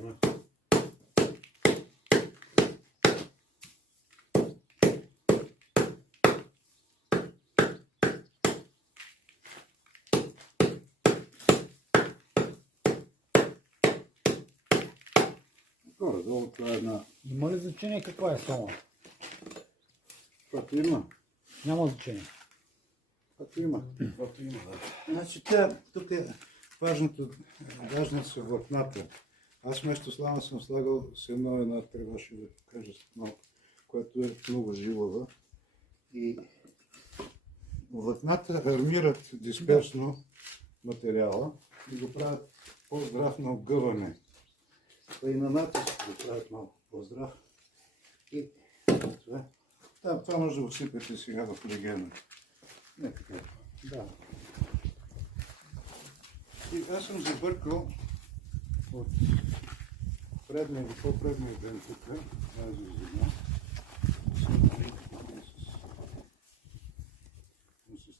Няма. Горе-долу това е една... Има ли значение каква е сома? Каквото има. Няма значение. Каквото има. Каквото има, да. Значи тук е важно са влакната. Аз вместо слама съм слагал с една трева, ще ви покажа след малко, което е много жилава. И влакната армират дисперсно материала и го правят по-здрав на огъване. И на натиск го правят малко по-здрав. И това може да усипете сега в легена. Не така. Да. И аз съм забъркал от предния или по-предния ден тук, тази